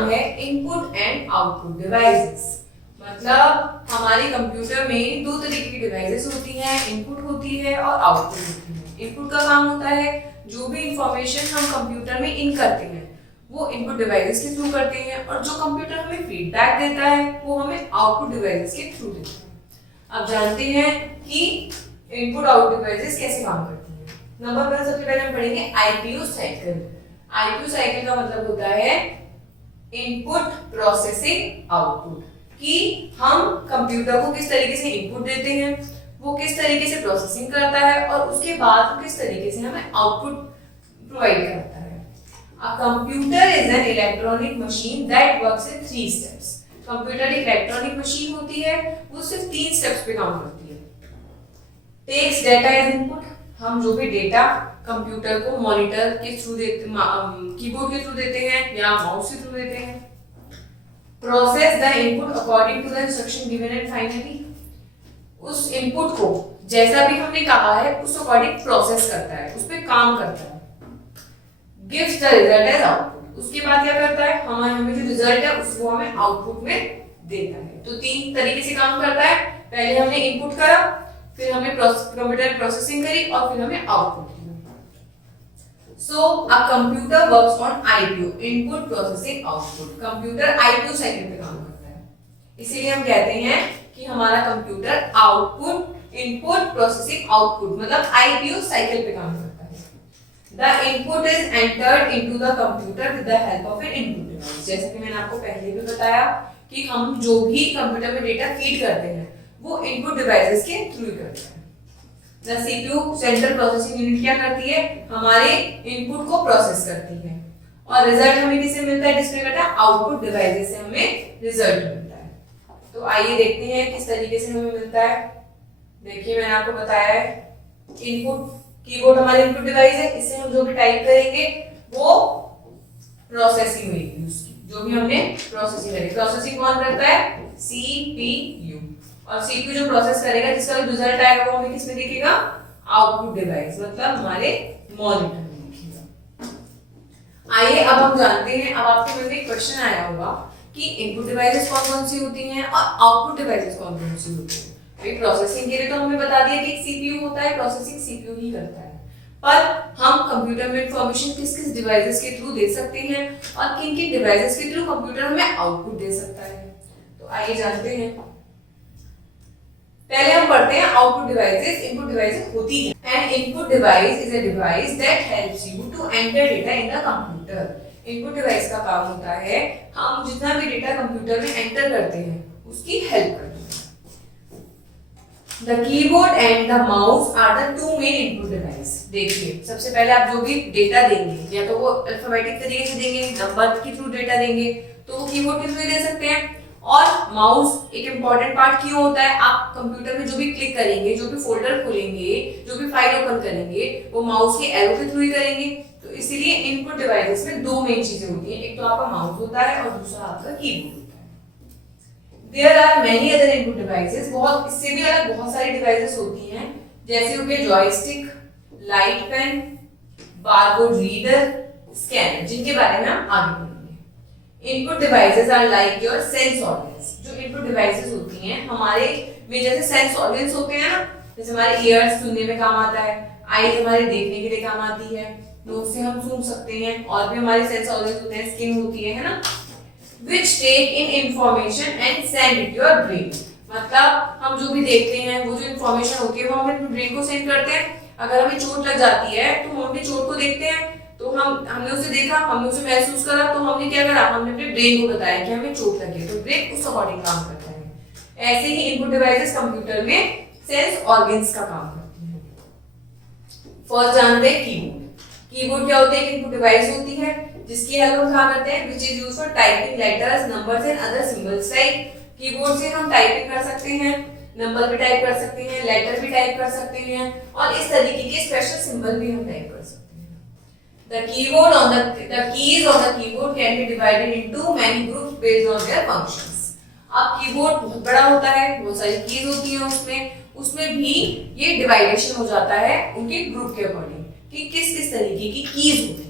नाम है input and output devices. मतलब हमारे कंप्यूटर में दो तरीके की डिवाइसेस होती हैं, इनपुट होती है और आउटपुट होती है। इनपुट का काम होता है जो भी इंफॉर्मेशन हम कंप्यूटर में इन करते हैं वो इनपुट डिवाइसेस के थ्रू करते हैं, और जो कंप्यूटर हमें फीडबैक देता है वो हमें आउटपुट डिवाइसेस के थ्रू देता है। अब जानते हैं कि इनपुट आउटपुट डिवाइसेस कैसे काम करती हैं। नंबर 1 सबसे पहले हम पढ़ेंगे आईपीयू साइकिल। आईपीयू साइकिल का मतलब होता है इनपुट प्रोसेसिंग आउटपुट, कि हम कंप्यूटर को किस तरीके से इनपुट देते हैं, वो किस तरीके से प्रोसेसिंग करता है और उसके बाद वो किस तरीके से हमें आउटपुट प्रोवाइड करता है। A computer is an electronic machine that works in 3 steps. Computer एक इलेक्ट्रॉनिक मशीन होती है, वो सिर्फ 3 स्टेप्स पे काम करती है। Takes data as input, हम जो भी डेटा कंप्यूटर को मॉनिटर के थ्रू देते, कीबोर्ड के थ्रू देते हैं या माउस के थ्रू देते हैं। Process the input according to the instruction given and finally, उस इनपुट को जैसा भी हमने कहा है उस अकॉर्डिंग प्रोसेस करता है, उस पे काम करता है। Gives the result as output, उसके बाद क्या करता है, हमें जो रिजल्ट है उसको हमें आउटपुट में देता है। तो 3 तरीके से काम करता है। पहले हमने इनपुट करा, फिर हमने कंप्यूटर प्रोसेसिंग करी और फिर हमें आउटपुट दिया। So a computer works on IPU, input processing output. Computer IPU cycle पे काम करता है, इसीलिए हम कहते हैं कि हमारा computer output input processing output मतलब आईपीयू साइकिल पे काम करता है। The input is entered into the computer with the help of an input device। जैसे कि मैंने आपको पहले भी बताया कि हम जो भी कंप्यूटर में डेटा फीड करते हैं वो इनपुट डिवाइसेस के थ्रू ही करते हैं। The CPU central processing unit क्या करती है, हमारे इनपुट को प्रोसेस करती है और रिजल्ट हमें किससे मिलता है, डिस्प्ले करता है आउटपुट डिवाइसेस से हमें रिजल्ट मिलता है। तो आइए देखते हैं किस तरीके से हमें मिलता है। देखिए मैंने आपको बताया है इनपुट, कीबोर्ड हमारी इनपुट डिवाइस है, इससे हम जो भी टाइप करेंगे वो प्रोसेसिंग होगी उसकी, जो भी हमने प्रोसेसिंग करी। प्रोसेसिंग कौन करता है, सीपीयू, और सीपीयू जो प्रोसेस करेगा जिसका रिजल्ट आएगा वो हमें किसमें दिखेगा, आउटपुट डिवाइस मतलब हमारे मॉनिटर में दिखेगा। आइए अब हम जानते हैं, अब आपके मन में एक क्वेश्चन आया होगा कि इनपुट डिवाइसेस कौन कौन सी होती हैं और आउटपुट डिवाइसेस कौन कौन सी होती हैं। प्रोसेसिंग के लिए तो हमने बता दिया कि एक सीपीयू होता है, प्रोसेसिंग सीपीयू ही करता है, पर हम कंप्यूटर में इंफॉर्मेशन किस किस डिवाइसेस के थ्रू दे सकते हैं और किन किन डिवाइसेस के थ्रू कंप्यूटर हमें आउटपुट दे सकता है। तो आइए जानते हैं। पहले हम पढ़ते हैं आउटपुट डिवाइसेस। इनपुट डिवाइसेस होती है, an input device is a device that helps you to enter data in the computer. Input device का काम होता है हम जितना भी डेटा कंप्यूटर में एंटर करते हैं उसकी हेल्प करते हैं। The keyboard and the mouse are the 2 main input device। देखिए सबसे पहले आप जो भी डेटा देंगे या तो वो अल्फाबेटिक तरीके से देंगे, नंबर के थ्रू डेटा देंगे तो वो कीबोर्ड के थ्रू दे सकते हैं, और माउस एक इम्पॉर्टेंट पार्ट क्यों होता है, आप कंप्यूटर में जो भी क्लिक करेंगे, जो भी फोल्डर खोलेंगे, जो भी फाइल ओपन करेंगे वो माउस के एरो के थ्रू ही करेंगे। तो इसीलिए इनपुट डिवाइसेस में 2 मेन चीजें होती हैं, एक तो आपका माउस होता है और दूसरा आपका keyboard. There are many other input devices। बहुत इससे भी अलग बहुत सारी डिवाइसेस होती हैं, जैसे हो गए joystick, light pen, barcode reader, scanner, जिनके बारे में हम आगे पढ़ेंगे। Input devices are like your sense organs. जो इनपुट डिवाइसेस होती हैं हमारे में जैसे सेंस ऑर्गन्स होते हैं ना, जैसे हमारे ईयर्स सुनने में काम आता है, आईज हमारे देखने के लिए काम आती है, नोज से हम सुन सकते हैं, और भी हमारे सेंस ऑर्गन्स होते हैं, स्किन होती है ना, which take in information and send it to your brain। मतलब हम जो भी देखते हैं वो जो इंफॉर्मेशन होती है वो हम अपने ब्रेन को सेंड करते हैं। अगर हमें चोट लग जाती है तो हम अपनी चोट को देखते हैं, तो हमने उसे देखा, हमने उसे महसूस करा, तो हमने क्या करा, हमने अपने ब्रेन को बताया कि हमें चोट लगी, तो ब्रेन उस अकॉर्डिंग काम करता है। ऐसे ही इनपुट डिवाइसेस कंप्यूटर में सेंस ऑर्गन्स का काम करती है। फर्स्ट जानते हैं कीबोर्ड। कीबोर्ड क्या होती है, इनपुट डिवाइस होती है जिसकी हेल्प हम क्या करते हैं, which is used for typing letters, numbers and other symbols। like keyboard से हम टाइपिंग कर सकते हैं, नंबर भी टाइप कर सकते हैं, लेटर भी टाइप कर सकते हैं, और इस तरीके के स्पेशल सिंबल भी हम टाइप कर सकते हैं। The keys on the keyboard can be divided into many groups based on their functions। अब कीबोर्ड बहुत बड़ा होता है, बहुत सारी कीज होती हैं उसमें भी ये डिवाइडेशन हो जाता है उनके ग्रुप के अकॉर्डिंग कि किस किस तरीके की कीज होती हैं।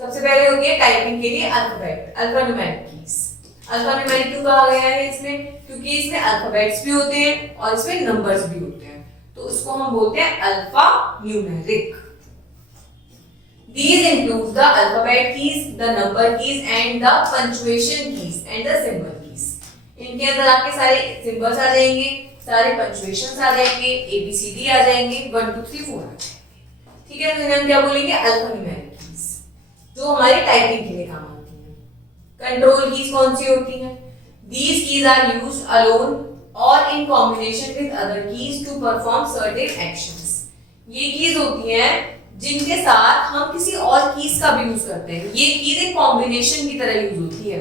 सबसे पहले होती है टाइपिंग के लिए अल्फाबेट, अल्फान्यूमेरिक कीज। अल्फान्यूमेरिक क्यों कहा गया है इसमें? क्योंकि इसमें अल्फाबेट्स भी होते हैं और इसमें नंबर्स भी होते हैं, तो उसको हम बोलते हैं alpha numeric. These include the alphabet keys, the number keys and the punctuation keys and the symbol keys. इनके अंदर आपके सारे सिंबल्स आ जाएंगे, सारे पंक्चुएशंस आ जाएंगे, ABCD आ जाएंगे, 1 2 3 4 आ जाएंगे। ठीक है, तो इन्हें हम क्या बोलेंगे? अल्फान्यूमेरिक कीज, जो हमारी टाइपिंग के लिए काम आती हैं। कंट्रोल कीज कौन सी होती हैं? These keys are used alone or in combination with other keys to perform certain actions. ये कीज होती हैं जिनके साथ हम किसी और कीज का भी यूज करते हैं। ये कीज एक कॉम्बिनेशन की तरह यूज होती है।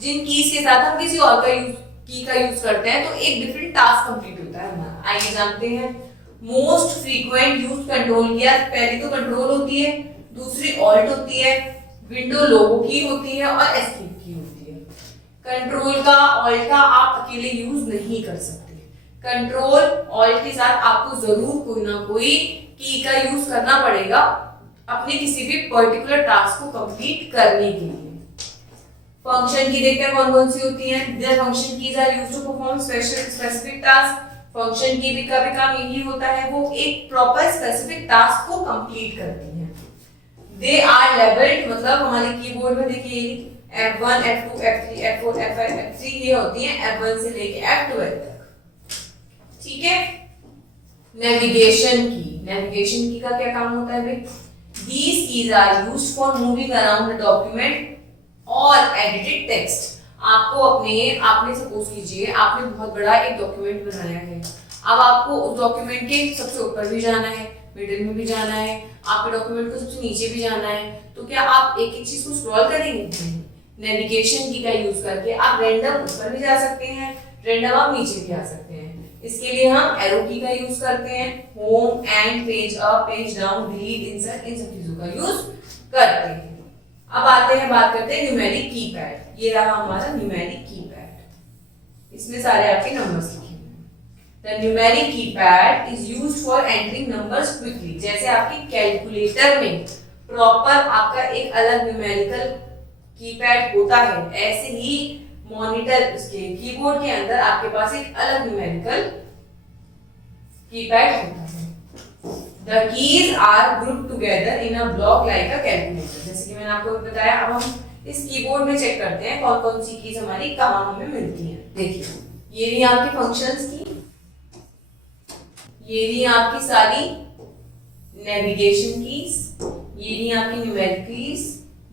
जिन कीज के साथ हम किसी और की का यूज करते हैं तो एक डिफरेंट टास्क कंप्लीट होता है हमारा। आइए जानते हैं। मोस्ट फ्रीक्वेंट यूज कंट्रोल की, पहली तो कंट्रोल होती है, दूसरी ऑल्ट होती है, विंडो लोगो की होती है और एस्केप की होती है। कंट्रोल का, ऑल्ट का आप अकेले यूज नहीं कर सकते। कंट्रोल ऑल्ट के साथ आपको जरूर कोई ना कोई की का यूज करना पड़ेगा अपने किसी भी पर्टिकुलर टास्क को कंप्लीट करने के लिए। फंक्शन की देखते हैं कौन कौन सी होती हैं। Their function keys are used to perform specific task. Function key भी का काम यही होता है, वो एक प्रॉपर स्पेसिफिक टास्क को कंप्लीट करती हैं। दे आर लेबल्ड, मतलब हमारे कीबोर्ड में देखिए F1 F2 F3 F4 F5 F3 ये होती हैं F1 से लेके F12 तक। ठीक है। नेविगेशन की, नेविगेशन की का क्या काम होता है भाई? These keys are used for moving around the document or edited text. आपने सपोज कीजिए आपने बहुत बड़ा एक डॉक्यूमेंट बनाया है, अब आपको उस डॉक्यूमेंट के सबसे ऊपर भी जाना है, मिडिल में भी जाना है, आपके डॉक्यूमेंट को सबसे नीचे भी जाना है, तो क्या आप एक एक चीज को स्क्रॉल करेंगे? नहीं। नेविगेशन की का यूज करके आप रैंडम ऊपर भी जा सकते हैं, रैंडम आप नीचे भी आ सकते हैं। इसके लिए हम एरो की का यूज करते हैं, home and page up page down delete insert इन सब चीजों का यूज करते हैं। अब आते हैं, बात करते हैं न्यूमेरिक कीपैड। ये रहा हमारा न्यूमेरिक कीपैड, इसमें सारे आपके नंबर्स लिखे हुए हैं। The numeric keypad is used for entering numbers quickly. जैसे आपके कैलकुलेटर में प्रॉपर आपका एक अलग न्यूमेरिकल कीपैड होता है, ऐसे ही मॉनिटर उसके कीबोर्ड के अंदर आपके पास एक अलग न्यूमेरिकल कीपैड होता है। The keys are grouped together in a block like a calculator. जैसे कि मैंने आपको बताया, अब हम इस कीबोर्ड में चेक करते हैं कौन कौन सी कीज हमारी कहाँ हमें मिलती हैं। देखिए, ये रही आपकी फंक्शंस की, ये रही आपकी सारी नेविगेशन कीज, ये रही आपकी न्यूमेरिक कीज,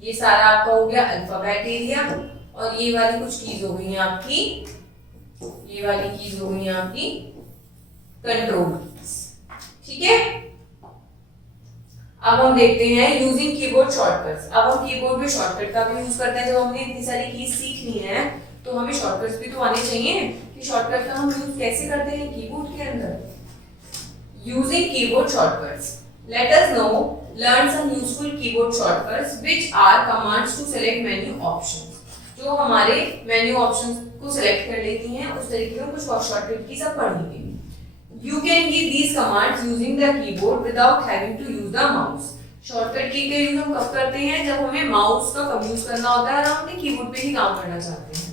ये सारा आपका हो गया अल्फाबेट एरिया, और ये वाली कुछ कीज हो गई हैं आपकी, ये वाली कीज हो गई हैं आपकी कंट्रोल कीज। ठीक है। अब हम देखते हैं यूजिंग कीबोर्ड शॉर्टकट्स। अब हम कीबोर्ड में शॉर्टकट का भी यूज करते हैं। जब हमने इतनी सारी कीज सीख ली हैं तो हमें शॉर्टकट्स भी तो आने चाहिए कि शॉर्टकट का हम यूज कैसे करते हैं कीबोर्ड के अंदर। Using keyboard shortcuts, let us now learn some useful keyboard shortcuts which are commands to select menu options. जो हमारे मेन्यू ऑप्शंस को सिलेक्ट कर लेती हैं, उस तरीके में कुछ शॉर्टकट की सब पढ़ेंगे। You can give these commands using the keyboard without having to use the mouse. Shortcut की का यूज हम कब करते हैं? जब हमें माउस का कम यूज करना होता है और हम अपने कीबोर्ड पे ही काम करना चाहते हैं।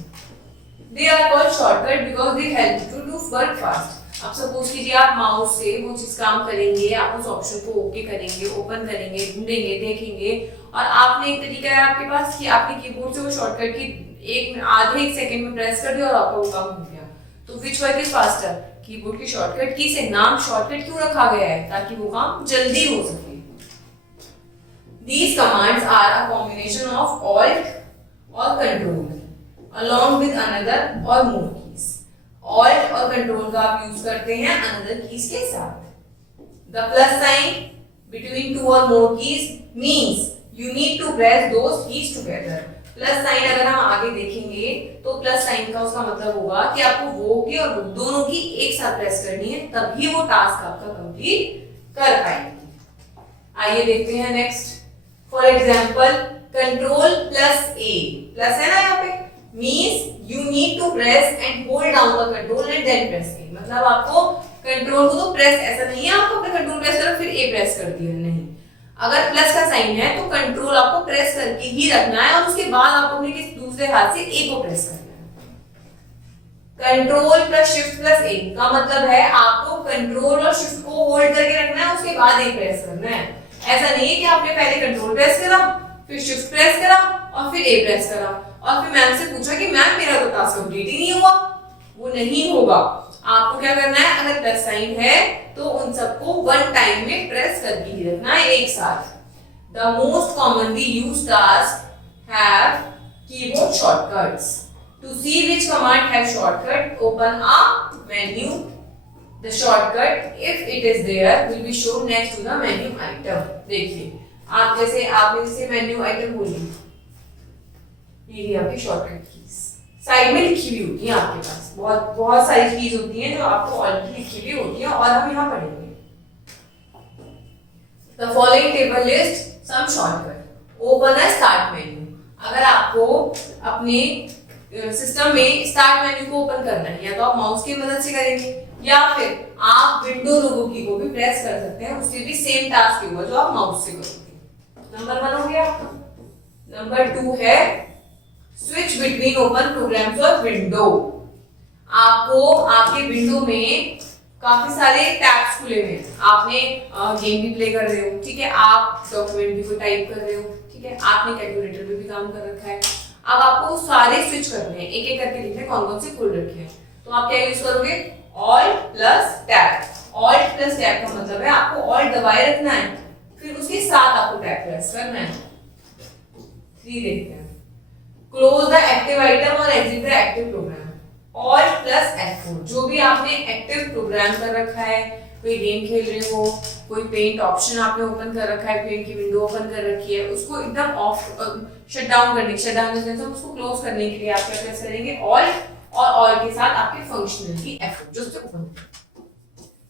They are called shortcut because they help you to do work fast. अब सपोज कीजिए आप माउस से वो चीज काम करेंगे, आप उस ऑप्शन को ओके करेंगे, ओपन करेंगे, ढूंढेंगे, देखेंगे, और आपने एक तरीका है आपके पास कि आपने कीबोर्ड से वो शॉर्टकट की आधे एक सेकंड में प्रेस कर दिया और आपका वो काम हो गया। तो which work is faster? Keyboard की शॉर्टकट की से नाम शॉर्टकट क्यों रखा गया है? ताकि वो काम जल्दी हो सके। These commands are a combination of Alt or Control along with another or more keys. Alt और Control का आप यूज करते हैं another keys के साथ। The plus sign between two or more keys means you need to press those keys together. Plus sign अगर हम आगे देखेंगे तो प्लस साइन का उसका मतलब होगा कि आपको वो की और दोनों की एक साथ प्रेस करनी है, तभी वो टास्क आपका कंप्लीट कर पाएंगे। आइए देखते हैं next. For example control plus A, plus है ना यहाँ पे, means you need to press and hold down the control and then press A. मतलब आपको कंट्रोल को तो प्रेस, ऐसा नहीं है आपको अपना कंट्रोल प्रेस करो फिर ए प्रेस कर दिया, नहीं, अगर प्लस का साइन है तो कंट्रोल आपको प्रेस करके ही रखना है और उसके बाद आप अपने किसी दूसरे हाथ से ए को प्रेस करना है। कंट्रोल प्लस शिफ्ट प्लस ए का मतलब है आपको कंट्रोल और शिफ्ट को होल्ड करके रखना है, उसके बाद ए प्रेस करना है। ऐसा नहीं है कि आपने पहले कंट्रोल प्रेस करा, फिर शिफ्ट प्रेस करा और फिर ए प्रेस करा और फिर मैम से पूछा कि मैम मेरा तो टास्क कंप्लीट ही नहीं हुआ। वो नहीं होगा। आपको क्या करना है, अगर प्लस साइन है तो उन सबको वन टाइम में प्रेस करके ही रखना है एक साथ। The most commonly used task have keyboard shortcuts. To see which command have shortcut, open a menu. The shortcut, if it is there, will be shown next to the menu item. देखिए, आप जैसे आपने जैसे menu item बोली, ये आपकी shortcut keys side में लिखी हुई होती है आपके पास। बहुत बहुत सारी कीज होती हैं जो आपको ऑलरेडी लिखी हुई होती हैं और हम यहाँ पढ़ेंगे। The following table lists some shortcut. Open a start menu. अगर आपको अपने सिस्टम में स्टार्ट मेन्यू को ओपन करना है या तो आप माउस की मदद से करेंगे या फिर आप विंडो लोगो की को भी प्रेस कर सकते हैं, उससे भी सेम टास्क होगा जो आप माउस से करोगे। नंबर 1 हो गया। नंबर 2 है स्विच बिटवीन ओपन प्रोग्राम्स और विंडो। आपको आपके विंडो में काफी सारे टैब्स खुले हुए हैं, आपने गेम भी प्ले कर रहे हो, ठीक है, आप डॉक्यूमेंट भी को टाइप कर रहे हो, ठीक है, आपने कैलकुलेटर पे भी काम कर रखा है। अब आपको सारे स्विच करने हैं, एक एक करके लिखना है कौन कौन से खुल रखे हैं। तो आप क्या यूज करोगे, alt plus tab. Alt plus tab का मतलब है आपको ऑल्ट दबाए रखना है, फिर उसके साथ आपको टैब प्रेस करना है। 3 देखते हैं। क्लोज द एक्टिव आइटम और exit the active program. Alt plus F4, जो भी आपने एक्टिव प्रोग्राम कर रखा है, कोई गेम खेल रहे हो, कोई पेंट ऑप्शन आपने ओपन कर रखा है, पेंट की विंडो ओपन कर रखी है, उसको एकदम ऑफ शट डाउन करने उसको क्लोज करने के लिए आप क्या प्रेस करेंगे, ऑल्ट और ऑल्ट के साथ आपके फंक्शनल की F4 जो उससे ओपन।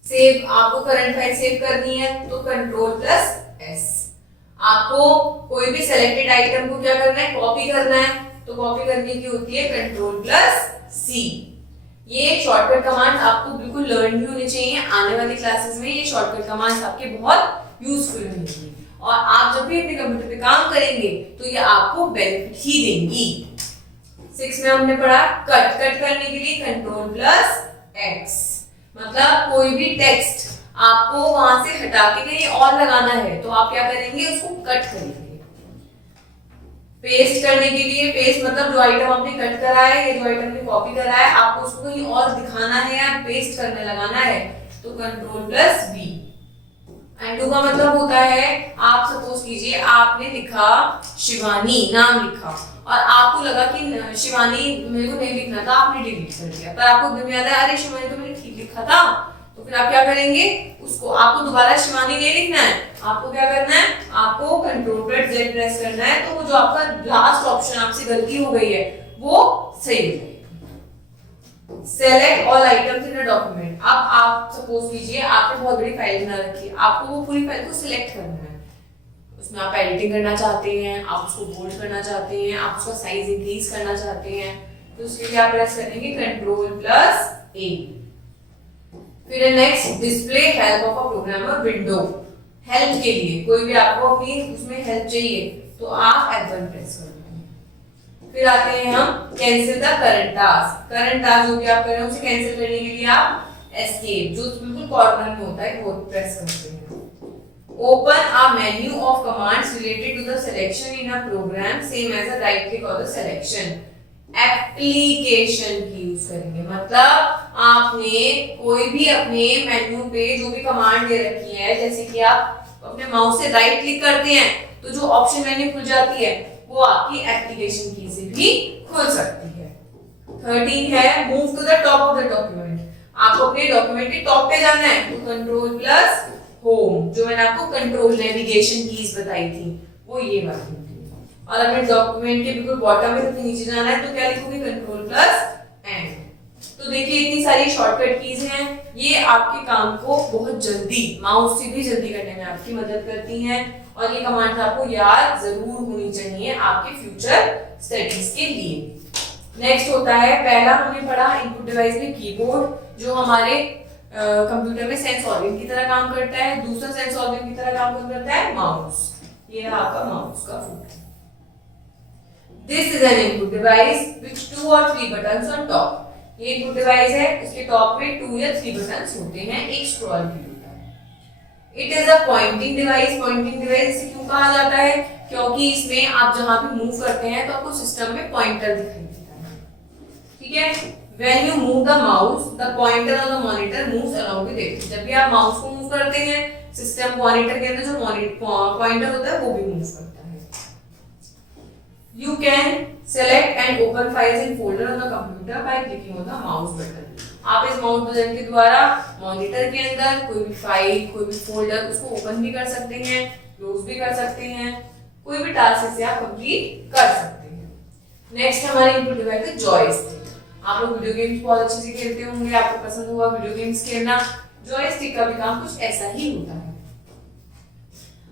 सेव, आपको करंट फाइल सेव करनी है तो कंट्रोल प्लस S। आपको कोई भी सिलेक्टेड आइटम को क्या करना है, कॉपी करना है, तो कॉपी करने की होती है कंट्रोल प्लस C। ये शॉर्टकट कमांड आपको बिल्कुल लर्न भी होने चाहिए। आने वाली क्लासेस में ये शॉर्टकट कमांड्स आपके बहुत यूजफुल होंगी और आप जब भी अपने कंप्यूटर पे काम करेंगे तो ये आपको बेनिफिट ही देंगी। 6 में हमने पढ़ा कट करने के लिए कंट्रोल प्लस X। मतलब कोई भी टेक्स्ट आपको वहां से हटा के कहीं और लगाना है तो आप क्या करेंगे, उसको कट करेंगे। पेस्ट करने के लिए, पेस्ट मतलब जो आइटम आपने कट करा है या जो आइटम आपने कॉपी करा है आपको उसको कहीं और दिखाना है या पेस्ट करने लगाना है तो कंट्रोल प्लस V। अनडू का मतलब होता है, आप सपोज कीजिए आपने लिखा शिवानी, नाम लिखा और आपको लगा कि शिवानी मेरे को नहीं लिखना था, आपने डिलीट कर दिया, पर आपको दिन में याद है अरे शिवानी तो मैंने ठीक लिखा था, तो फिर आप क्या करेंगे, उसको आपको दोबारा शिवानी नहीं लिखना है, आपको क्या करना है, आपको कंट्रोल प्लस Z प्रेस करना है तो वो जो आपका लास्ट ऑप्शन आपसे गलती हो गई है वो सही हो जाएगी। Select all items in a document. अब आप सपोज कीजिए आपने बहुत बड़ी फाइल बना रखी है, आपको वो पूरी फाइल को सिलेक्ट करना है, उसमें आप एडिटिंग करना चाहते हैं, आप उसको बोल्ड करना चाहते हैं, आप उसका साइज इंक्रीज करना चाहते हैं, तो उसके लिए आप प्रेस करेंगे कंट्रोल प्लस A। फिर next display help of a programmer window. Help के लिए कोई भी आपको अपनी उसमें हेल्प चाहिए तो आप F1 प्रेस करेंगे। फिर आते हैं हम cancel the current task. Current task जो भी आप कर रहे हैं उसे कैंसिल करने के लिए आप एस्केप जो बिल्कुल कॉर्नर में होता है वो प्रेस करते हैं। Open a menu of commands related to the selection in a program same as a right click on the selection. Application की यूज करेंगे, मतलब आपने कोई भी अपने मेन्यू पे जो भी कमांड दे रखी है, जैसे कि आप अपने माउस से राइट क्लिक करते हैं तो जो ऑप्शन मेन्यू खुल जाती है वो आपकी एप्लीकेशन की से भी खुल सकती है। 13 है move to the top of the document. आपको अपने डॉक्यूमेंट के टॉप पे जाना है तो कंट्रोल प्लस होम, जो मैंने आपको कंट्रोल नेविगेशन कीज बताई थी वो ये वाली। और अपने डॉक्यूमेंट के बिल्कुल बॉटम में सबसे नीचे जाना है तो क्या लिखोगे, कंट्रोल प्लस एंड। तो देखिए इतनी सारी शॉर्टकट कीज हैं, ये आपके काम को बहुत जल्दी माउस से भी जल्दी करने में आपकी मदद करती हैं और ये कमांड आपको याद जरूर होनी चाहिए आपके फ्यूचर स्टडीज के लिए। नेक्स्ट होता है, पहला हमने पढ़ा इनपुट डिवाइस में कीबोर्ड, जो हमारे कंप्यूटर में सेंस ऑर्गन की तरह काम करता है, दूसरा सेंस ऑर्गन की तरह काम करता है माउस। ये है आपका माउस का foot. This is an input device which 2 और 3 बटन्स ऑन टॉप। ये इनपुट डिवाइस है, उसके टॉप में 2 या 3 बटन्स होते हैं, एक स्क्रॉल व्हील होता है। It is a pointing device. Pointing device इसे क्यों कहा जाता है? क्योंकि इसमें आप जहां भी मूव करते हैं तो आपको सिस्टम में पॉइंटर दिखाई देता है, ठीक है। When you move the mouse, the pointer on the monitor moves along with it. जब भी आप माउस को मूव करते हैं, सिस्टम मॉनिटर के अंदर जो पॉइंटर होता है वो भी मूव करता है। You can select and open files in folder on the computer by clicking on the mouse button. आप इस माउस बटन के द्वारा मॉनिटर के अंदर कोई भी फाइल, कोई भी फोल्डर उसको ओपन भी कर सकते हैं, क्लोज भी कर सकते हैं, कोई भी टास्क से आप कंप्लीट कर सकते हैं। नेक्स्ट हमारी इनपुट डिवाइस है जॉयस्टिक। आप लोग वीडियो गेम्स बहुत अच्छे से खेलते होंगे, आपको पसंद होगा वीडियो गेम्स खेलना। जॉयस्टिक का भी काम कुछ ऐसा ही होता है।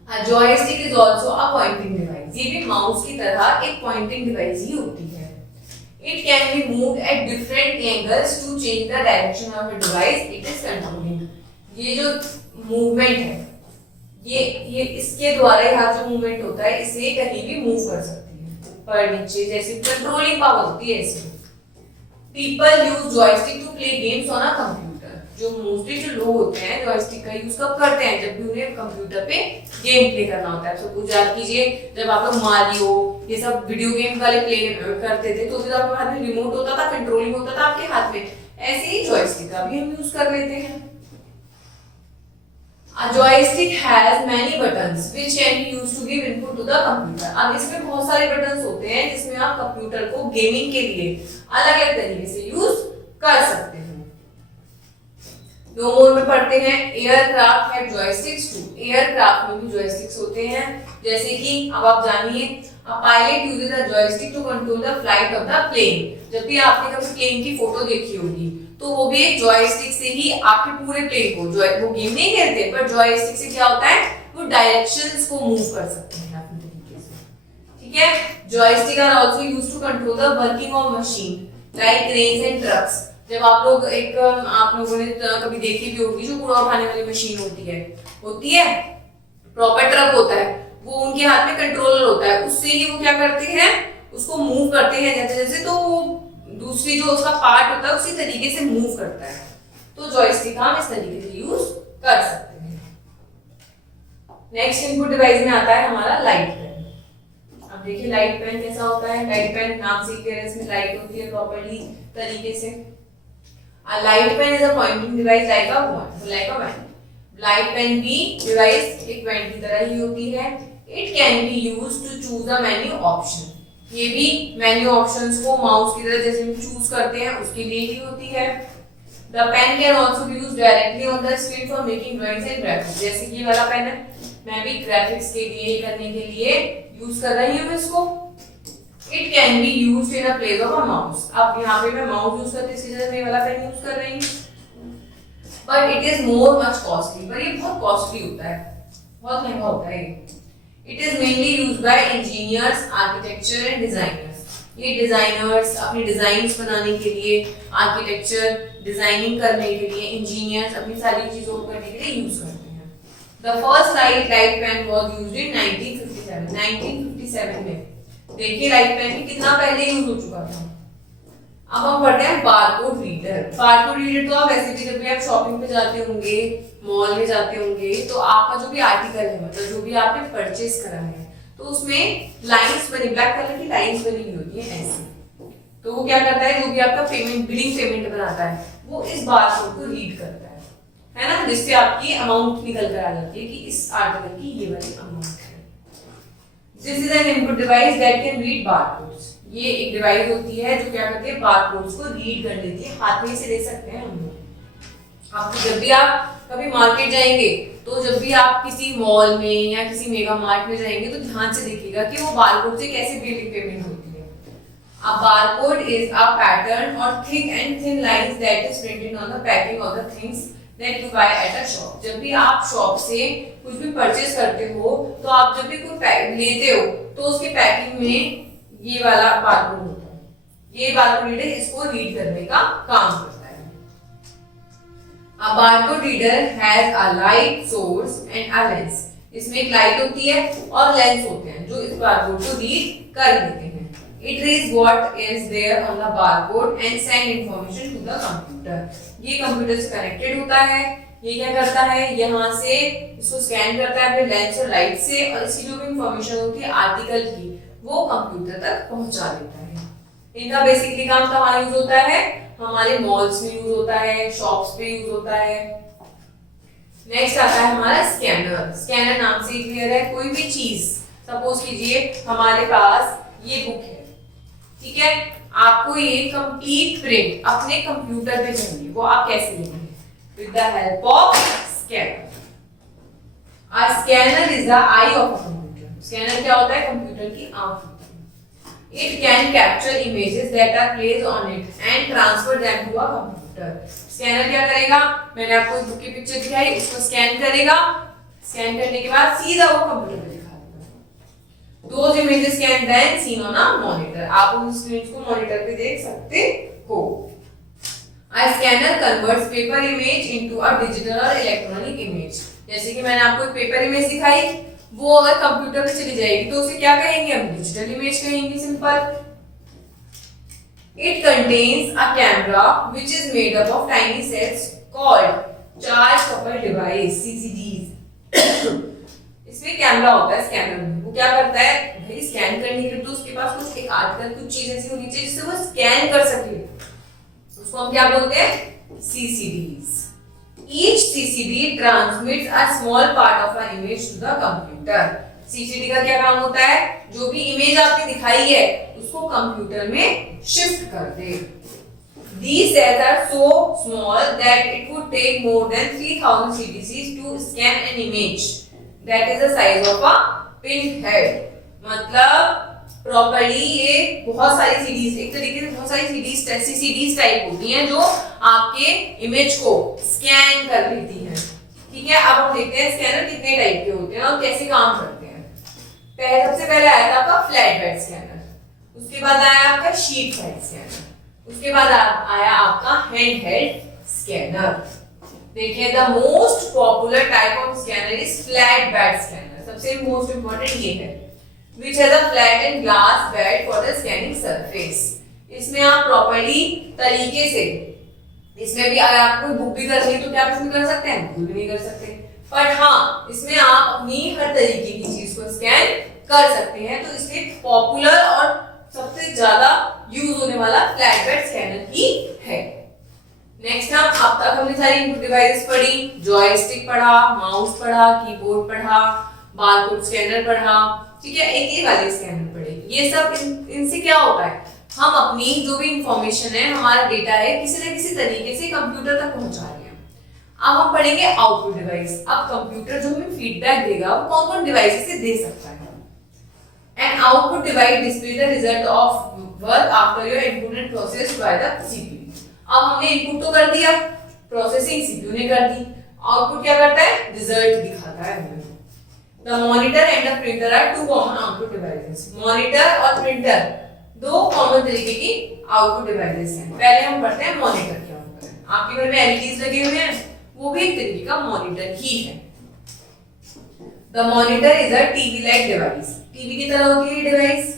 A joystick is also a pointing device. ये भी माउस की तरह एक पॉइंटिंग डिवाइस ही होती है। It can be moved at different angles to change the direction of the device it is controlling. ये जो मूवमेंट है, ये इसके द्वारा यहाँ जो मूवमेंट होता है, इसे कहीं भी मूव कर सकती है, ऊपर नीचे, जैसे कंट्रोलिंग पावर होती है ऐसे। People use joystick to play games on a computer. जो मोस्टली जो लोग होते हैं जॉयस्टिक का यूज कब करते हैं? जब भी उन्हें कंप्यूटर पे गेम प्ले करना होता है। सपोज याद कीजिए जब आप लोग मारियो ये सब वीडियो गेम वाले प्ले करते थे तो भी आपके हाथ में रिमोट होता था, कंट्रोलिंग होता था आपके हाथ में, ऐसे ही जॉयस्टिक का भी हम यूज कर लेते हैं। A joystick has many buttons which can be used to give input to the computer. अब इसमें बहुत सारे बटन्स होते हैं जिसमें आप कंप्यूटर को गेमिंग के लिए अलग-अलग तरीके से यूज कर सकते हैं। दो मोड में पढ़ते हैं। Aircraft have joysticks too. Aircraft में भी जॉयस्टिक्स होते हैं, जैसे कि अब आप जानिए a pilot uses a joystick to control the flight of the plane. जब भी आपने कभी प्लेन की फोटो देखी होगी तो वो भी एक जॉयस्टिक से ही आपके पूरे प्लेन को, वो गेम नहीं खेलते पर जॉयस्टिक से क्या होता है, वो डायरेक्शंस को मूव कर सकते हैं अपने तरीके से, ठीक है। Joystick are also used to control the working of machine like cranes and trucks. जब आप लोगों ने कभी देखी भी होगी जो कूड़ा उठाने वाली मशीन होती है प्रॉपर ट्रक होता है, वो उनके हाथ में कंट्रोलर होता है, उससे ही वो क्या करते हैं, उसको मूव करते हैं जैसे जैसे, तो दूसरी जो उसका पार्ट होता है उसी तरीके से मूव करता है। तो जॉयस्टिक हम इस तरीके से यूज कर सकते हैं। नेक्स्ट इनपुट डिवाइस में आता है हमारा लाइट पेन। अब देखिए लाइट पेन कैसा होता है। लाइट पेन नाम से ही इसमें लाइट होती है प्रॉपर्ली तरीके से। A light pen is a pointing device like a wand. Light pen भी डिवाइस एक पेन की तरह ही होती है। It can be used to choose a menu option. ये भी मेन्यू ऑप्शंस को माउस की तरह जैसे हम चूज करते हैं उसके लिए ही होती है। The pen can also be used directly on the screen for making drawings and graphics. जैसे कि ये वाला पेन है, मैं भी ग्राफिक्स के लिए करने के लिए यूज कर रही हूँ इसको। It can be used in a place of a mouse. अब यहाँ पे मैं माउस यूज करती हूँ, इसकी जगह मैं वाला पेन यूज कर रही हूँ। But it is much costly. पर ये बहुत कॉस्टली होता है, बहुत महंगा होता है ये। It is mainly used by engineers, architecture and designers. ये डिजाइनर्स अपनी डिजाइन्स बनाने के लिए, आर्किटेक्चर डिजाइनिंग करने के लिए, इंजीनियर्स अपनी सारी चीजों को करने के लिए यूज करते हैं। The first light pen was used in 1957. 1957 में देखिए लाइट पेन भी कितना पहले यूज हो चुका था। अब हम पढ़ते हैं बारकोड रीडर। बारकोड रीडर तो आप वैसे भी जब भी आप शॉपिंग पे जाते होंगे, मॉल में जाते होंगे, तो आपका जो भी आर्टिकल है, मतलब जो भी आपने परचेज करा है, तो उसमें लाइंस बनी, ब्लैक कलर की लाइंस बनी हुई होती है ऐसे। तो वो क्या करता है, जो भी आपका पेमेंट, बिलिंग पेमेंट बनाता है, वो इस बारकोड को रीड करता है ना, जिससे आपकी अमाउंट निकल कर आ जाती है कि इस आर्टिकल की ये वाली अमाउंट है। This is an input device that can read barcodes. ये एक डिवाइस होती है जो क्या करती है, बारकोड्स को रीड कर लेती है, हाथ में से ले सकते हैं हम लोग। आपको जब भी आप कभी मार्केट जाएंगे, तो जब भी आप किसी मॉल में या किसी मेगा मार्ट में जाएंगे, तो ध्यान से देखिएगा कि वो बारकोड से कैसे बिलिंग पेमेंट होती है। A barcode is a pattern or thick and thin lines that is printed on the packing of the things that you buy at a shop. जब भी आप शॉप से कुछ भी परचेज करते हो, तो आप जब भी कुछ लेते हो, तो उसकी पैकिंग में ये वाला बारकोड होता है। ये बारकोड रीडर इसको रीड करने का काम करता है। A barcode reader has a light source and a lens. इसमें एक लाइट होती है और लेंस होते हैं जो इस बारकोड को रीड कर लेते हैं. It reads what is there on the barcode and send information to the computer. ये कंप्यूटर से कनेक्टेड होता है. ये क्या करता है, यहाँ से इसको स्कैन करता है अपने लेंस और लाइट से और इसकी जो भी इंफॉर्मेशन होती है आर्टिकल की वो कंप्यूटर तक पहुंचा देता है. इनका बेसिकली काम कहाँ यूज होता है, हमारे मॉल्स में यूज होता है, शॉप्स पे यूज होता है. नेक्स्ट आता है हमारा स्कैनर. स्कैनर नाम से ही क्लियर है, कोई भी चीज सपोज कीजिए हमारे पास ये बुक है, ठीक है, आपको ये कंप्लीट प्रिंट अपने कंप्यूटर पे चाहिए, वो आप कैसे लेंगे, with the help of scanner. A scanner is the eye of a computer. Scanner क्या होता है, कंप्यूटर की आंख. It can capture images that are placed on it and transfer them to a computer. Scanner क्या करेगा, मैंने आपको इस बुक की पिक्चर दिखाई, इसको स्कैन करेगा, स्कैन करने के बाद सीधा वो कंप्यूटर पे दिखा देगा. Those images can then seen on a monitor. आप उन इमेज को मॉनिटर पे देख सकते हो. A scanner converts paper image into a digital or electronic image. जैसे कि मैंने आपको एक पेपर इमेज दिखाई, वो अगर कंप्यूटर पे चली जाएगी तो उसे क्या कहेंगे, हम डिजिटल इमेज कहेंगे. Simple. It contains a camera which is made up of tiny sets called charge coupled device (CCDs). इसमें कैमरा होता है स्कैनर में. वो क्या करता है भाई, स्कैन करने के लिए तो उसके पास कुछ एक आर्टिकल कुछ चीज ऐसी होनी चाहिए जिससे वो स्कैन कर सके. उसको हम क्या बोलते हैं, CCDs. Each CCD transmits a small part of an image to the computer. CCD का क्या काम होता है, जो भी इमेज आपने दिखाई है उसको कंप्यूटर में शिफ्ट कर दे. These cells are so small that it would take more than 3000 CDCs to scan an image that is the size of a pinhead. मतलब प्रॉपर्ली ये बहुत सारी सीडीज, एक तरीके से बहुत सारी सीडीज ऐसी सीडीज टाइप होती हैं जो आपके इमेज को स्कैन कर लेती हैं. ठीक है, अब हम देखते हैं स्कैनर कितने टाइप के होते हैं और कैसे काम करते हैं. सबसे पहले आया था आपका फ्लैट बेड स्कैनर, उसके बाद आया आपका शीट बेड स्कैनर, उसके बाद आया आपका हैंड हेल्ड स्कैनर. देखिए the most popular type of scanner is flat bed scanner. सबसे मोस्ट इंपॉर्टेंट ये है, which has a flattened glass bed for the scanning surface. इसमें आप प्रॉपर्ली तरीके से, इसमें भी अगर आपको बुक भी करनी है तो क्या आप इसमें कर सकते हैं, बिल्कुल भी नहीं कर सकते, पर हाँ इसमें आप अपनी हर तरीके की चीज को स्कैन कर सकते हैं. तो इसलिए पॉपुलर और सबसे ज्यादा यूज होने वाला फ्लैट बेड स्कैनर ही है. नेक्स्ट अब तक हमने सारी इनपुट डिवाइसेस पढ़ी, जॉयस्टिक पढ़ा, माउस पढ़ा, कीबोर्ड पढ़ा, बारकोड स्कैनर पढ़ा, ठीक है, एक ही वाले स्कैनर पढ़े. ये सब इनसे क्या होता है, हम अपनी जो भी इंफॉर्मेशन है, हमारा डेटा है, किसी न किसी तरीके से कंप्यूटर तक पहुंचा रहे हैं. अब हम पढ़ेंगे आउटपुट डिवाइस. अब कंप्यूटर जो हमें फीडबैक देगा वो कौन कौन डिवाइस से दे सकता है. An output device display the result of work after your input and processed by the CPU. अब हमने इनपुट तो कर दिया, प्रोसेसिंग सीपीयू ने कर दी, आउटपुट क्या करता है, रिजल्ट दिखाता है हमें. The monitor and the printer are two common output devices. Monitor और printer दो कॉमन तरीके की आउटपुट डिवाइसेस हैं. पहले हम पढ़ते हैं मॉनिटर क्या होता है. आपके घर में एलईडीज लगे हुए हैं, वो भी एक तरीके का मॉनिटर ही है. The monitor is a TV-like device. TV की तरह होती है device,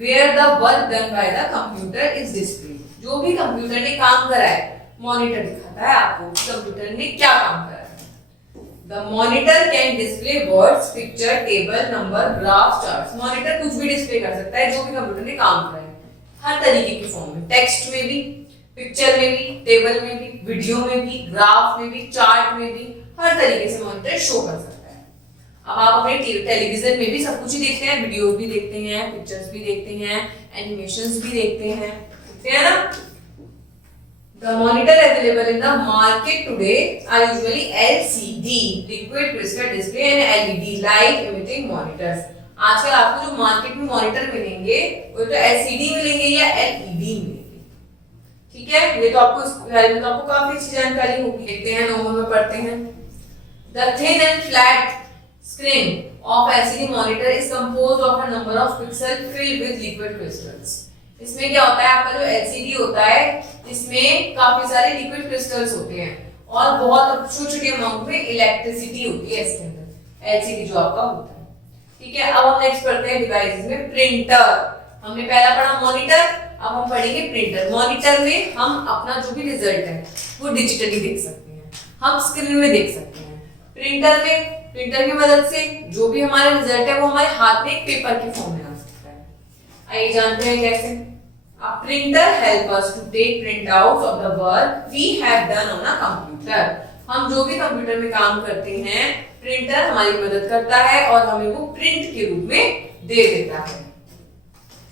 where the work done by the computer is displayed. जो भी कंप्यूटर ने काम करा है, मॉनिटर दिखाता है आपको कंप्यूटर ने क्या काम करा है. The monitor can display words, picture, table, number, graph, charts. Monitor कुछ भी डिस्प्ले कर सकता है जो भी कंप्यूटर ने काम करा है, हर तरीके की फॉर्म में, टेक्स्ट में भी, पिक्चर में भी, टेबल में भी, वीडियो में भी, ग्राफ में भी, चार्ट में भी, हर तरीके से मॉनिटर शो कर सकता है. अब आप अपने टेलीविजन में भी सब कुछ ही देखते हैं, वीडियोस भी देखते हैं, पिक्चर्स भी देखते हैं, एनिमेशंस भी देखते हैं ना. The monitor available in the market today are usually LCD, liquid crystal display, and LED, light emitting monitors. आजकल आपको जो मार्केट में मॉनिटर मिलेंगे वो तो LCD मिलेंगे या LED मिलेंगे. ठीक है, ये तो आपको इस बारे में तो आपको काफी अच्छी जानकारी होगी. देखते हैं, नंबर में पढ़ते हैं. The thin and flat screen of LCD monitor is composed of a number of pixels filled with liquid crystals. इसमें क्या होता है, आपका जो LCD होता है इसमें काफी सारे लिक्विड क्रिस्टल्स होते हैं और बहुत छोटे अमाउंट में इलेक्ट्रिसिटी होती है इसके अंदर, एलसीडी जो आपका होता है। ठीक है, अब हम नेक्स्ट पढ़ते हैं डिवाइसेस में प्रिंटर। हमने पहला पढ़ा मॉनिटर, अब हम पढ़ेंगे प्रिंटर। मॉनिटर में हम अपना जो भी रिजल्ट है वो डिजिटली देख सकते हैं, हम स्क्रीन में देख सकते हैं। प्रिंटर में प्रिंटर की मदद से जो भी हमारा रिजल्ट है वो हमारे हाथ में एक पेपर के फॉर्म में आ सकता है। आइए जानते हैं कैसे। A printer help us to take printouts of the work we have done on a computer। हम जो भी कंप्यूटर में काम करते हैं, प्रिंटर हमारी मदद करता है और हमें वो प्रिंट के रूप में दे देता है,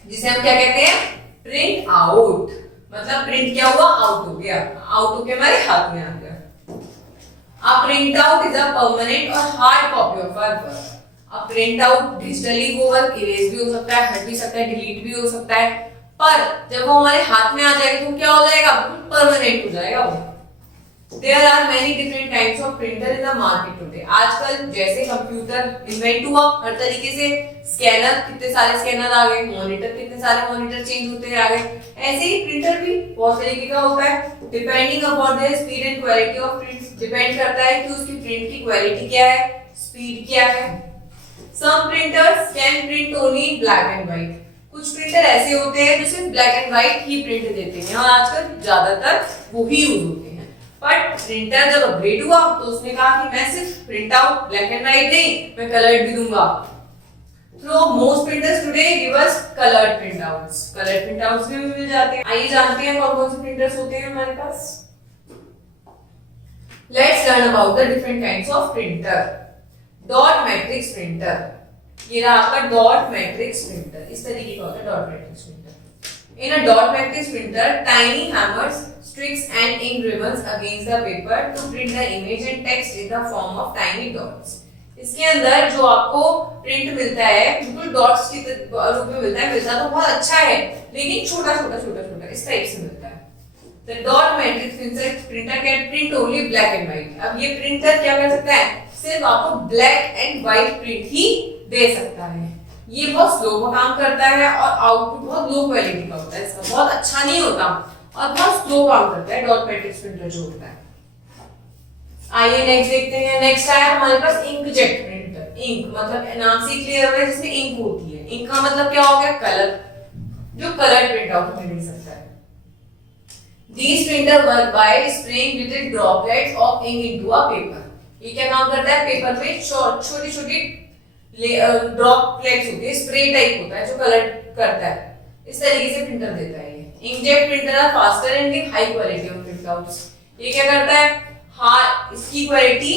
जिसे हम क्या कहते हैं, प्रिंट आउट। मतलब प्रिंट क्या हुआ, आउट हो गया, आउट होके हमारे हाथ में आ गया। A printout is a permanent और hard copy of our work। अब प्रिंट आउट डिजिटली वो वर्क इरेज भी हो सकता है, हट भी सकता है, डिलीट भी हो सकता है, पर जब वो हमारे हाथ में आ जाएगा तो क्या हो जाएगा, बिल्कुल परमानेंट हो जाएगा वो। There are many different types of printer in the market today। आजकल जैसे कंप्यूटर इन्वेंट हुआ, हर तरीके से स्कैनर, कितने सारे स्कैनर आ गए, मॉनिटर, कितने सारे मॉनिटर चेंज होते आ गए, ऐसे ही प्रिंटर भी बहुत तरीके का होता है। Depending upon the speed and quality of print, depend करता है कि उसकी प्रिंट की क्वालिटी क्या है, स्पीड क्या है। Some printers can print only black and white। कुछ प्रिंटर ऐसे होते हैं जो सिर्फ black and white he print देते हैं और आजकल ज्यादातर वो ही यूज होते हैं। बट प्रिंटर जब अपग्रेड हुआ तो उसने कहा कि मैं सिर्फ print out black and white नहीं, मैं कलर्ड भी दूंगा। So most printers today give us colored printouts। Coloured printouts भी मिल जाते हैं। आइए जानते हैं कौन कौन से प्रिंटर्स होते हैं हमारे पास। Let's learn about the different kinds of printer। Dot matrix printer, ये रहा आपका डॉट मैट्रिक्स प्रिंटर। इस तरीके का होता है dot matrix printer. In a dot matrix printer tiny hammers sticks and ink ribbons against the paper to print the image and text in the form of tiny dots। इसके अंदर जो आपको print मिलता है बिल्कुल डॉट्स के रूप में मिलता है, मिलता तो बहुत अच्छा है लेकिन छोटा छोटा छोटा छोटा इस टाइप से मिलता है। The dot matrix printer can print only black and white। अब ये प्रिंटर क्या कर सकता है, सिर्फ आपको ब्लैक एंड व्हाइट प्रिंट ही दे सकता है। ये बहुत स्लो काम करता है और आउटपुट बहुत लो क्वालिटी का होता है, इसका बहुत अच्छा नहीं होता और बहुत स्लो काम करता है डॉट मैट्रिक्स प्रिंटर जो होता है। आइए नेक्स्ट देखते हैं। नेक्स्ट है हमारे पास इंकजेट प्रिंटर। इंक मतलब नाम से क्लियर है, जिसमें इंक होती है। इंक का मतलब क्या हो गया, कलर, जो कलर प्रिंट आउट में दे सकता है। These printer work by spraying little droplets of ink into a paper। ये क्या काम करता है, पेपर पे छोटी छोटी ड्रॉपलेट्स होती है, स्प्रे टाइप होता है जो कलर करता है, इस तरीके से प्रिंटर देता है ये। Inkjet printer are faster and give high quality of printouts. ये क्या करता है, हाँ इसकी क्वालिटी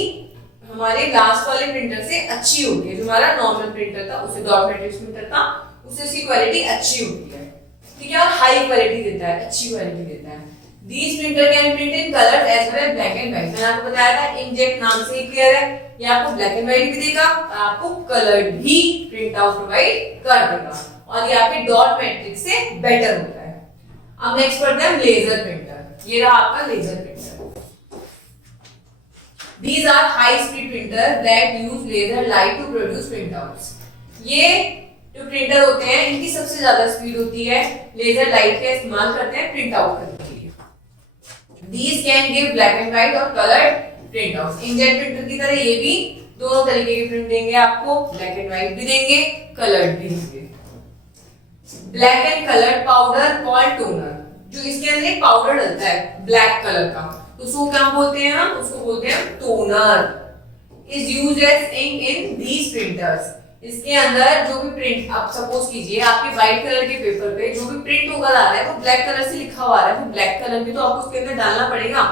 हमारे लास्ट वाले प्रिंटर से अच्छी होती है। जो हमारा नॉर्मल प्रिंटर था, उसे डॉट मैट्रिक्स प्रिंटर था, उससे इसकी क्वालिटी अच्छी होती है, ठीक है, और हाई क्वालिटी देता है, अच्छी क्वालिटी देता है। These printer can print in colors as well as black and white। मैंने आपको बताया था इंकजेट नाम से ही क्लियर है, ये आपको ब्लैक एंड व्हाइट भी देगा और आपको कलर्ड भी प्रिंट आउट प्रोवाइड कर देगा और ये आपके डॉट मैट्रिक्स से बेटर होता है। अब नेक्स्ट पढ़ते हैं लेजर प्रिंटर। ये रहा आपका laser printer. These are high speed printer that use laser light to produce printouts। ये जो प्रिंटर होते हैं इनकी सबसे ज्यादा स्पीड होती है, लेजर लाइट का इस्तेमाल करते हैं प्रिंट आउट करने के लिए। These can give black and white और colored printouts। इंकजेट प्रिंटर की तरह ये भी दोनों तरीके के प्रिंट देंगे आपको, ब्लैक एंड व्हाइट भी देंगे, कलर्ड भी देंगे। Black and coloured powder called toner, जो इसके अंदर एक पाउडर डलता है ब्लैक कलर का, तो उसको क्या बोलते हैं हम, उसको बोलते हैं toner. Is used as ink in these printers. इसके अंदर जो भी प्रिंट, आप सपोज कीजिए आपके व्हाइट कलर के पेपर पे जो भी प्रिंट होकर आ रहा है वो ब्लैक कलर से लिखा हुआ आ रहा है, तो ब्लैक कलर भी तो आपको उसके अंदर डालना पड़ेगा,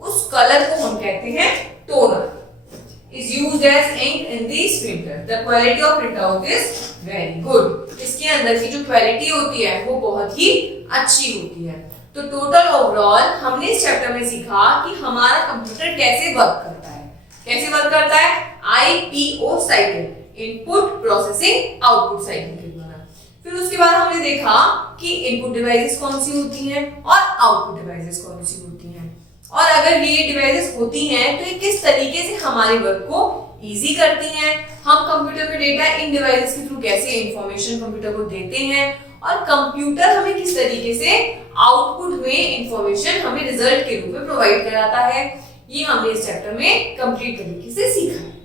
उस कलर को हम कहते हैं toner. Is used as ink in this printer. The quality of print out is very good. इसके अंदर की जो क्वालिटी होती है वो बहुत ही अच्छी होती है। तो टोटल ओवरऑल हमने इस चैप्टर में सीखा कि हमारा कंप्यूटर कैसे वर्क करता है। कैसे वर्क करता है, IPO cycle, input processing output cycle के द्वारा। फिर उसके बाद हमने देखा कि इनपुट डिवाइसेस कौन सी होती हैं और आउटपुट डिवाइसेस कौन सी होती हैं, और अगर ये डिवाइसेस होती हैं तो ये किस तरीके से हमारे वर्क को इजी करती हैं। हम कंप्यूटर में डेटा इन डिवाइसेस के थ्रू कैसे इंफॉर्मेशन कंप्यूटर को देते हैं, और कंप्यूटर हमें किस तरीके से आउटपुट में इंफॉर्मेशन हमें रिजल्ट के रूप में प्रोवाइड कराता है। ये हमने इस चैप्टर में कंप्लीट तरीके से सीखा है।